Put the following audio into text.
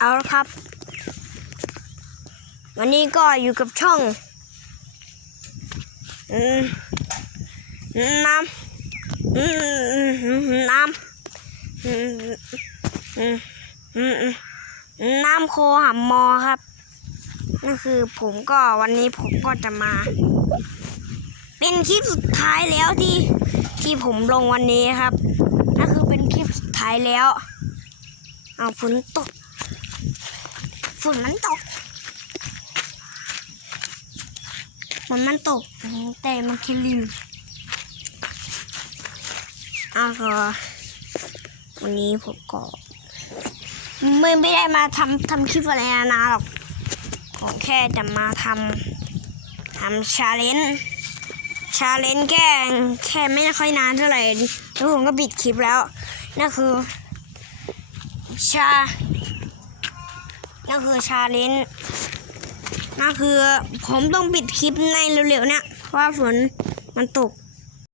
เอาละครับ วันนี้ก็อยู่กับช่องน้ำน้ำน้ำโคหำมอครับนั่นคือผมก็วันนี้ผมก็จะมา เป็นคลิปสุดท้ายแล้วที่ที่ผมลงวันนี้ครับนั่นคือเป็นคลิปสุดท้ายแล้ว เอาฝนตก ฝนมันตกฝนมันตก แต่มันคิริมเอาก็วันนี้ผมก็ไม่ไม่ได้มาทำทำคลิปอะไรนะหรอกผมแค่จะมาทำทำชาเลนจ์ชาเลนจ์แค่แค่ไม่ค่อยนานเท่าไหร่แล้วผมก็ปิดคลิปแล้วนั่นคือชา นั่นคือชาเลนจ์นั่นคือผมต้องปิดคลิปในเร็วๆเนี่ยเพราะว่าฝนมันตก